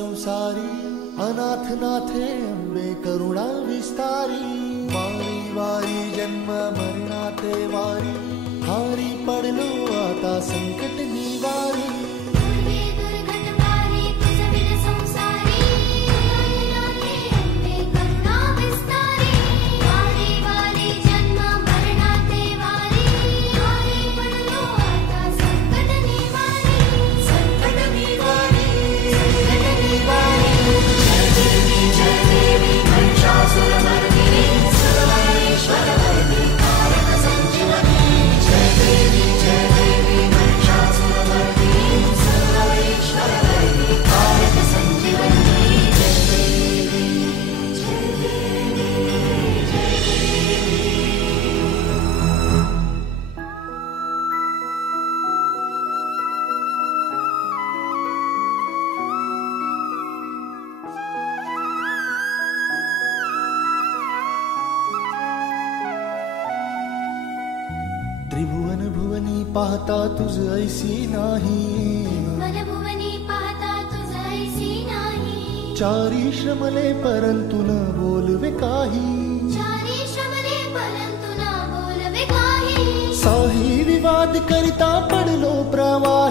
संसारी अनाथ नाथे अंबे करुणा विस्तारी वारी वारी जन्म मरणाते वारी हारी पडलो आता संकट निवारी त्रिभुवन भुवनी पाहता तुझ ऐसी नाही भुवनी पाहता तुझ ऐसी नाही चारी श्रमले परंतु न बोलवे काही चारी श्रमले परंतु न बोलवे काही साही विवाद करिता पडलो प्रवाही